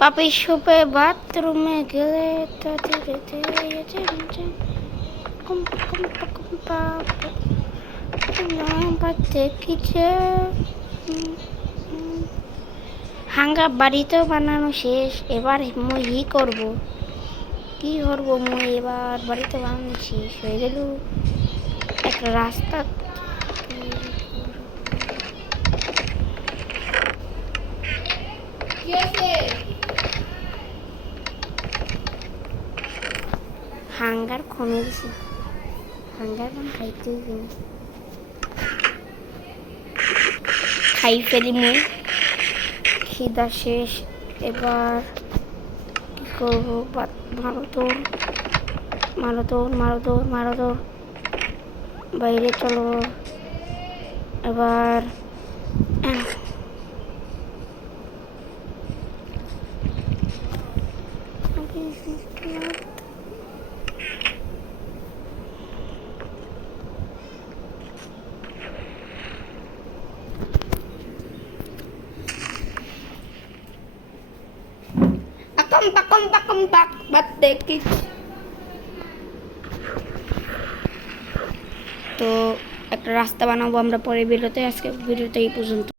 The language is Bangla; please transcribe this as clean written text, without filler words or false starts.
পাপি সুপে বাথরুমে গেলে তো ধীরে ধীরে হাঙ্গা বাড়িতেও বানানো শেষ। এবার মুই ই করবো, কি করবো মুই এবার? বাড়িতে বানানো শেষ হয়ে গেল, একটা রাস্তা হাঙ্গার কমে গেছে। হাঙ্গার কোন খাইতে খাই ফেলি মুই, খিদা শেষ। এবার কি করবো? মারো দৌড়, মারো দৌড়, মারো দৌড়, মারো দৌড়, বাইরে চলো এবার। তো একটা রাস্তা বানাবো আমরা পরে ভিডিওতে। আজকে ভিডিওতে এই পর্যন্ত।